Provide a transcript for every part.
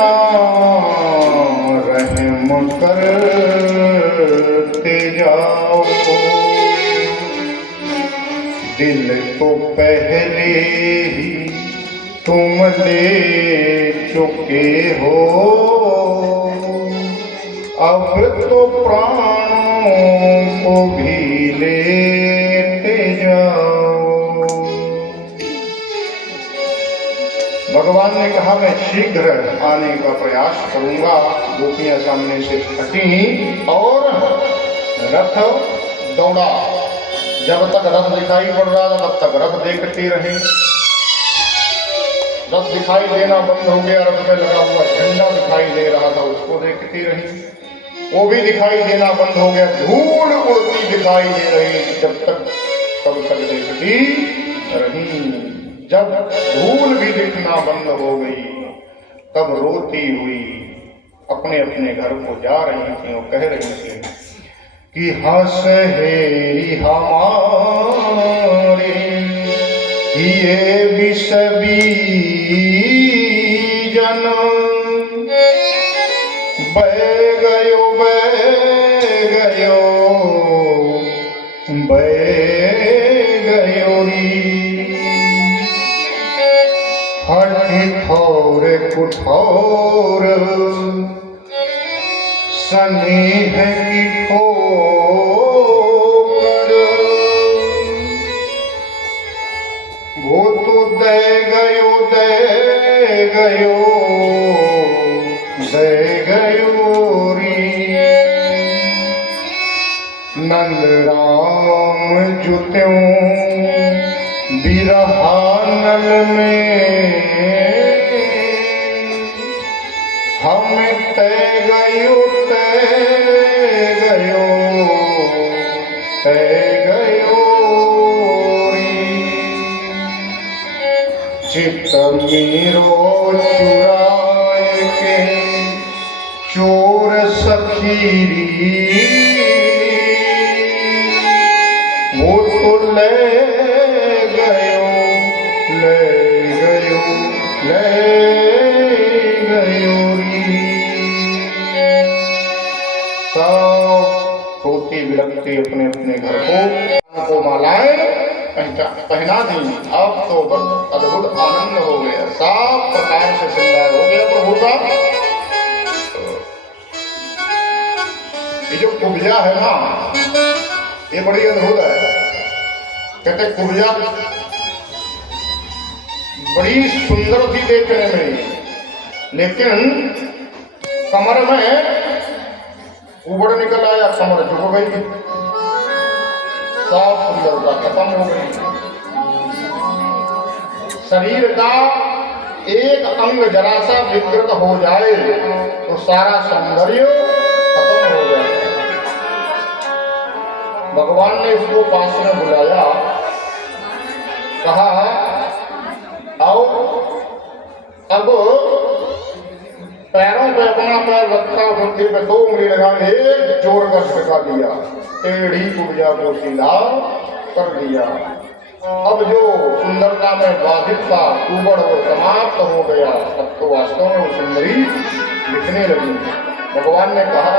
ना रहम करते जाओ। दिल तो पहले ही तुम ले चुके हो, अब तो प्राणों को भी लेते जाओ। भगवान ने कहा मैं शीघ्र आने का प्रयास करूंगा। गोपियां सामने से हटी और रथ दौड़ा। जब तक रथ दिखाई पड़ रहा था तब तक रथ देखती रही। रथ दिखाई देना बंद हो गया, रथ में लगा हुआ झंडा दिखाई दे रहा था, उसको देखती रही। वो भी दिखाई देना बंद हो गया, धूल उड़ती दिखाई दे रही। जब तक तब तक देखती रही। जब धूल भी दिखना बंद हो गई तब रोती हुई अपने अपने घर को जा रही थी और कह रही थी कि हंसहेरी हमारे ये विषबीजन बह गयो री। हठी ठौर कुठौर स्नेह की ठोकर, वो तो दे गयो री। नंद राम जुत्यों बिरहानल में हम तय गयो चित मेरो चुराए के चोर सखीरी, वो तो ले गयो री। सब रोती विरक्ति अपने अपने घर को मालाएं पहना दी। अब तो अद्भुत आनंद हो गया, सब प्रकार से श्रृंगार हो गया प्रभु का। ये जो कुब्जा है ना, ये बड़ी अद्भुत है। कहते कुब्जा बड़ी सुंदर थी देखने में, लेकिन कमर में उबड़ निकल आया, कमर झुक गई, सब सुंदरता खत्म हो गई। शरीर का एक अंग जरा सा विकृत हो जाए तो सारा सौंदर्य खत्म हो जाए। भगवान ने उसको पास में बुलाया, कहा आओ। अब पैरों पे अपना पैर रखा, घुटने पे 2 उंगली लगा, एक जोर का झटका दिया, टेढ़ी कुब्जा को सीधा कर दिया। अब जो सुंदरता में बाधित था ऊबड़ वो समाप्त हो गया। अब तो वास्तव में वो सुंदरी दिखने लगी। भगवान ने कहा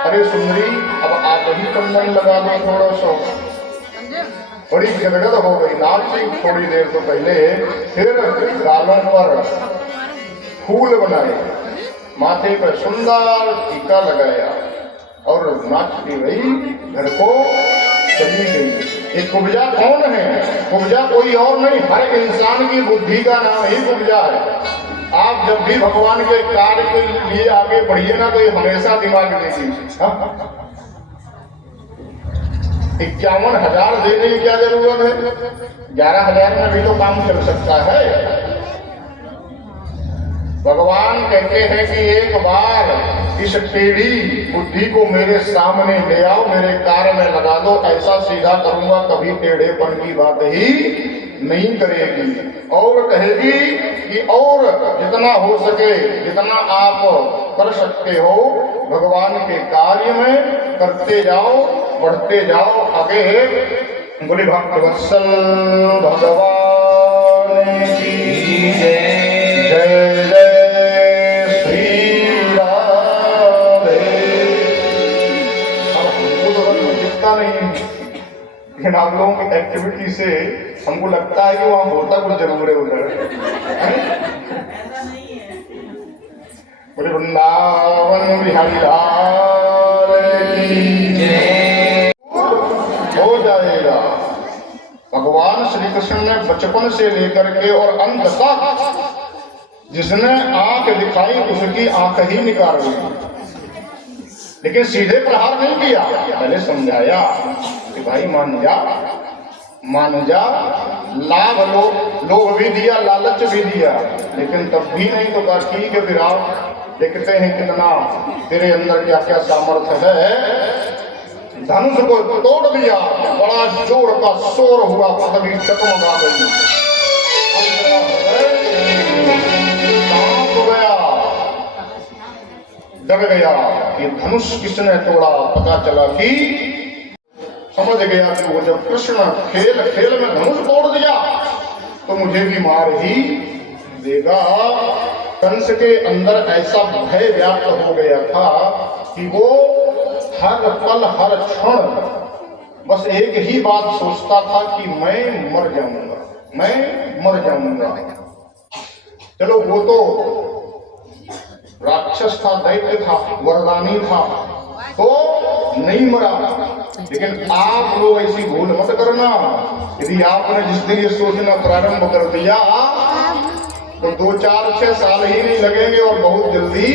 अरे सुंदरी, अब आप ही कंगन लगा दो थोड़ा सा। बड़ी गदगद हो गई, नाची थोड़ी देर तो पहले, फिर गालों पर फूल बनाए, माथे पर सुंदर टीका लगाया और नाचती रही, घर को चली गई। ये कुब्जा कौन है? कुब्जा कोई और नहीं, हर इंसान की बुद्धि का नाम ही कुब्जा है। आप जब भी भगवान के कार्य के लिए आगे बढ़िए ना, तो ये हमेशा दिमाग में कीजिए 51,000 देने की क्या जरूरत है? 11,000 में भी तो काम चल सकता है। भगवान कहते हैं कि एक बार इस टेढ़ी बुद्धि को मेरे सामने ले आओ, मेरे कार्य में लगा दो, ऐसा सीधा करूंगा कभी टेढ़ेपन की बात ही नहीं करेगी। और कहेगी कि और जितना हो सके, जितना आप कर सकते हो भगवान के कार्य में करते जाओ, बढ़ते जाओ आगे। बोले भक्तवत्सल भगवान की जय जय श्री लेकिन आप लोगों की एक्टिविटी से हमको लगता है कि वहां होता कुछ जरूर है उधर। बोले वृंदावन बिहारी लाल की जय। हो जाएगा। भगवान श्री कृष्ण ने बचपन से लेकर के और अंत तक जिसने आंख दिखाई उसकी आंख ही निकाल ली, लेकिन सीधे प्रहार नहीं किया। पहले समझाया कि भाई मान जा। लाभ लोभ भी दिया, लालच भी दिया, लेकिन तब भी नहीं तो कहा ठीक है, फिर आप देखते हैं कितना तेरे अंदर क्या क्या सामर्थ्य है। धनुष को तोड़ दिया, बड़ा जोर का शोर हुआ, पृथ्वी चकमगा गई, डर गया कि धनुष किसने तोड़ा। पता चला कि समझ गया कि वो जब कृष्ण खेल में धनुष तोड़ दिया तो मुझे भी मार ही देगा। कंस के अंदर ऐसा भय व्याप्त हो गया था कि वो हर पल हर क्षण बस एक ही बात सोचता था कि मैं मर जाऊंगा। चलो वो तो राक्षस था, दैत्य था, वरदानी था, तो नहीं मरा। लेकिन आप लोग ऐसी भूल मत करना। यदि आपने जिस दिन ये सोचना प्रारंभ कर दिया तो 2, 4, 6 साल ही नहीं लगेंगे और बहुत जल्दी